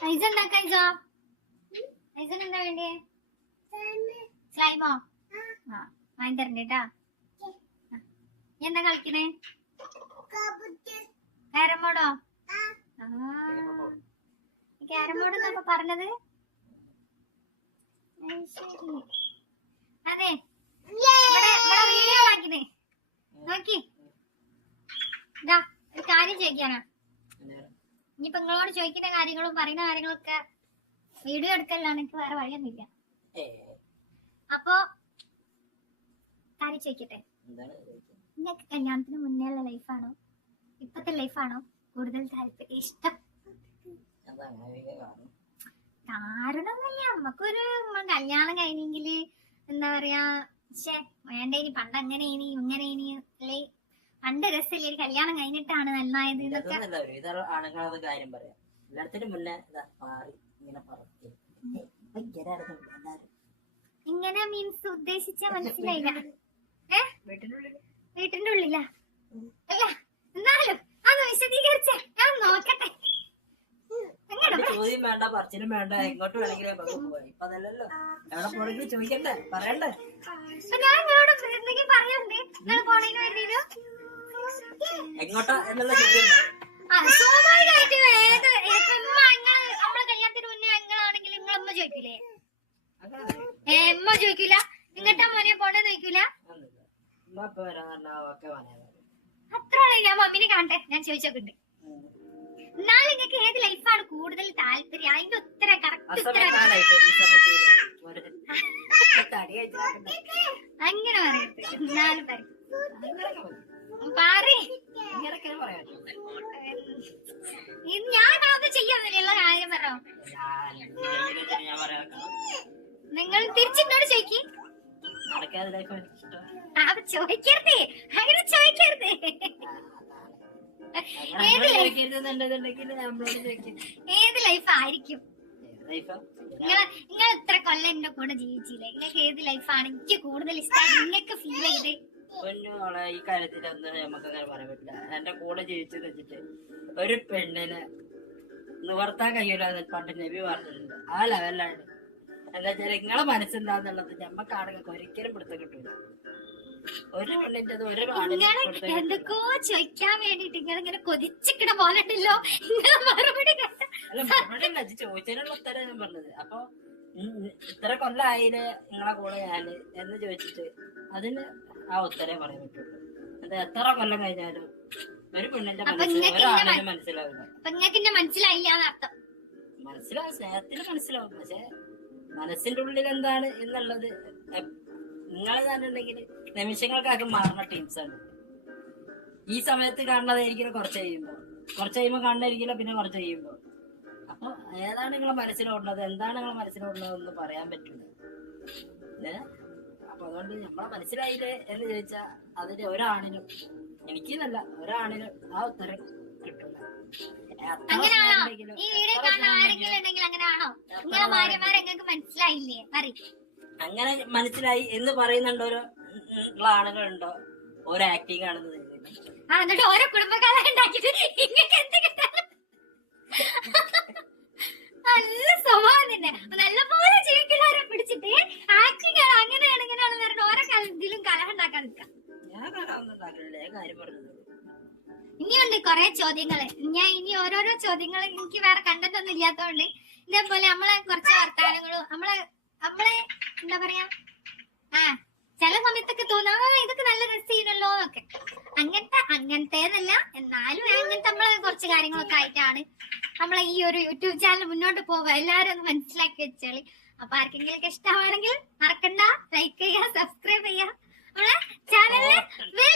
Ice ഉണ്ടാക്ക ഐസോ ഐസൻ എന്താ വേണ്ടേ? സ്ലൈമോ ആ? വാങ്ങി തരണ്ട കേട്ടാ നീ എന്താ കളിക്കണേ? കാരമോടോ ബോർഡ് എന്നപ്പോ പറഞ്ഞത്? അത്. വീഡിയോ ആക്കിനേ നോക്കി. ഇതാ ഒരു കാര്യം ചോദിക്കാനാ. ഇനിയിപ്പൊ നിങ്ങളോട് ചോദിക്കുന്ന കാര്യങ്ങളും പറയുന്ന കാര്യങ്ങളൊക്കെ വീഡിയോ എടുക്കലാണ് എനിക്ക് വേറെ വഴിയൊന്നുമില്ല. അപ്പോ കാര്യം ചോദിക്കട്ടെ? നിങ്ങൾക്ക് കല്യാണത്തിന് മുന്നേ ഉള്ള ലൈഫാണോ? ഇപ്പത്തെ ലൈഫാണോ? കൂടുതൽ താല്പര്യം ഇഷ്ടം. കാരണമൊന്നുമില്ല. നമുക്കൊരു കല്യാണം കഴിഞ്ഞെങ്കിൽ എന്താ പറയാ പക്ഷേ വേണ്ട ഇനി പണ്ട് അങ്ങനെ ഇനി ഇങ്ങനെ ഇനി അല്ലെ? പണ്ട് രസമില്ല ഒരു കല്യാണം കഴിഞ്ഞിട്ടാണ് നന്നായത് എന്നൊക്കെ. ആണുങ്ങളത് കാര്യം പറയാം. എല്ലാത്തിനും മുന്നേ മാറി ഇങ്ങനെ ഇങ്ങനെ മീൻസ് ഉദ്ദേശിച്ച മനസ്സിലായില്ല. ഏ? വീട്ടിന്റെ ഉള്ളില്ല അല്ല എന്നാലും അത് വിശദീകരിച്ച. ഞാൻ നോക്കട്ടെ. ചോദ്യം വേണ്ട പറച്ചിലും വേണ്ട എങ്ങോട്ട് വേണമെങ്കിലും ഇപ്പൊ അതല്ലല്ലോ. എവിടെ പോണെങ്കിലും ചോദിക്കണ്ടേ? പറയണ്ടേ? ഞാൻ നിങ്ങളോട് എന്തെങ്കിലും പറയണ്ടേ നിങ്ങൾ പോണേന് വരുന്നതിനോ എങ്ങോട്ടാ എന്നുള്ള ചോദ്യം സ്വാഭാവികമായിട്ടും ഏത് ഇപ്പൊ നമ്മളെ കല്യാണത്തിന് മുന്നേ നിങ്ങളാണെങ്കിൽ നിങ്ങളമ്മ ചോദിക്കില്ലേ എമ്മ ചോദിക്കില്ല നിങ്ങട്ടാ മോനെ പോണെന്ന് ചോദിക്കൂല? ഒന്നുമില്ല ഉമ്മ ഇപ്പൊ വരാൻ പറഞ്ഞാ ഒക്കെ പറയാൻ അത്ര ഞാൻ മമ്മിനെ കാണട്ടെ. ഞാൻ ചോദിച്ചോക്കുണ്ട്. എന്നാലും നിങ്ങൾക്ക് ഏത് ലൈഫാണ് കൂടുതൽ താല്പര്യം? അതിന്റെ ഉത്തരം കറക്റ്റ് ഉത്തരം അങ്ങനെ പറയരുത് എന്നാലും പറയും. ഞാൻ അത് ചെയ്യാന്നില്ല കാര്യം പറയാം നിങ്ങൾ തിരിച്ചിട്ടോട് ചോദിക്കി. അത് ചോദിക്കരുത്. അങ്ങനെ ചോദിക്കരുത്. ഏത് ഏത് ലൈഫ് ആയിരിക്കും? നിങ്ങൾ നിങ്ങൾ ഇത്ര കൊല്ലം എന്റെ കൂടെ ജീവിച്ചില്ലേ? നിങ്ങൾക്ക് ഏത് ലൈഫാണ് എനിക്ക് കൂടുതൽ ഇഷ്ടം? നിങ്ങൾക്ക് ഫീൽ ചെയ്ത്? പൊന്നോളെ ഈ കാര്യത്തിൽ ഒന്നും നമുക്ക് അങ്ങനെ പറയാൻ പറ്റില്ല. എന്റെ കൂടെ ജീവിച്ചെന്ന് വെച്ചിട്ട് ഒരു പെണ്ണിനെ നിവർത്താൻ കഴിയില്ല പണ്ട് നബി പറഞ്ഞിട്ടുണ്ട്. ആ ലെവലിലാണ് എന്താ വെച്ചാൽ നിങ്ങളെ മനസ്സിലാന്നുള്ളത് ഞമ്മക്ക് ആളുകൾക്ക് ഒരിക്കലും പിടുത്തം കിട്ടൂല. ഒരു പെണ്ണിന്റെ ഒരു. എന്തൊക്കെയോ ചോദിക്കാൻ വേണ്ടിട്ട് നിങ്ങൾ ഇങ്ങനെ കൊതിച്ചിക്കണ പോലെ ഉണ്ടല്ലോ. മറുപടി ചോദിച്ചതിനുള്ള ഉത്തരം ഞാൻ പറഞ്ഞത്. അപ്പൊ ഇത്ര കൊല്ലായിൽ നിങ്ങളെ കൂടെ ഞാൻ എന്ന് ചോദിച്ചിട്ട് അതിന് ആ ഉത്തരേ പറയാൻ പറ്റുള്ളൂ. അത് എത്ര കൊല്ലം കഴിഞ്ഞാലും ഒരു പെണ്ണിന്റെ മനസ്സിലാവില്ല. മനസ്സിലായില്ല മനസ്സിലാവും സ്നേഹത്തിന് മനസ്സിലാവും. പക്ഷെ മനസ്സിന്റെ ഉള്ളിൽ എന്താണ് എന്നുള്ളത് നിങ്ങൾ പറഞ്ഞിട്ടുണ്ടെങ്കിൽ നിമിഷങ്ങൾക്കാക്കും മാറുന്ന ടീംസാണ് ഈ സമയത്ത് കാണുന്നതായിരിക്കില്ല കുറച്ച് കഴിയുമ്പോ. കുറച്ച് കഴിയുമ്പോ കാണുന്നതായിരിക്കില്ല പിന്നെ കുറച്ച് കഴിയുമ്പോ. അപ്പൊ ഏതാണ് നിങ്ങളെ മനസ്സിലുള്ളത് എന്താണ് നിങ്ങളെ മനസ്സിലുള്ളത് എന്ന് പറയാൻ പറ്റുന്നത്? അപ്പൊ അതുകൊണ്ട് നമ്മളെ മനസ്സിലായില്ലേ എന്ന് ചോദിച്ചാ അതിന് ഒരാണിനും എനിക്കെന്നല്ല ഒരാണിനും ആ ഉത്തരം കിട്ടില്ല അങ്ങനെയാണോ? ഈ വീഡിയോ കാണുന്ന ആരെങ്കിലും ഉണ്ടെങ്കിൽ അങ്ങനെയാണോ? നിങ്ങളെ ഭാര്യമാരെ നിങ്ങൾക്ക് മനസ്സിലായില്ലേ? അങ്ങനെ മനസ്സിലായി എന്ന് പറയുന്നുണ്ടോ ഓരോ ആളുകളുണ്ടോ? ഓരോ ആക്ടിങ് ആണെന്ന് എന്നിട്ട് ഓരോ കുടുംബക്കാരെ ഉണ്ടാക്കിട്ട് കാര്യം ഇനിയുണ്ട് കുറെ ചോദ്യങ്ങൾ. ഞാൻ ഇനി ഓരോരോ ചോദ്യങ്ങൾ എനിക്ക് വേറെ കണ്ടന്റ് ഒന്നും ഇല്ലാത്തതുകൊണ്ട് ഇതേപോലെ നമ്മളെ കുറച്ച് വർത്താനങ്ങളും നമ്മളെ നമ്മളെ എന്താ പറയാ? ആ ചില സമയത്തൊക്കെ തോന്നാ ഇതൊക്കെ നല്ല രസീനല്ലോ എന്നൊക്കെ. അങ്ങനത്തെ അങ്ങനത്തേന്നല്ല എന്നാലും അങ്ങനത്തെ നമ്മളെ കുറച്ച് കാര്യങ്ങളൊക്കെ ആയിട്ടാണ് നമ്മളെ ഈ ഒരു യൂട്യൂബ് ചാനൽ മുന്നോട്ട് പോവുക. എല്ലാവരും ഒന്ന് മനസ്സിലാക്കി വെച്ചാൽ. അപ്പൊ ആർക്കെങ്കിലും ഇഷ്ടമാണെങ്കിൽ മറക്കണ്ട. ലൈക്ക് ചെയ്യുക സബ്സ്ക്രൈബ് ചെയ്യുക. మన ఛానల్ ని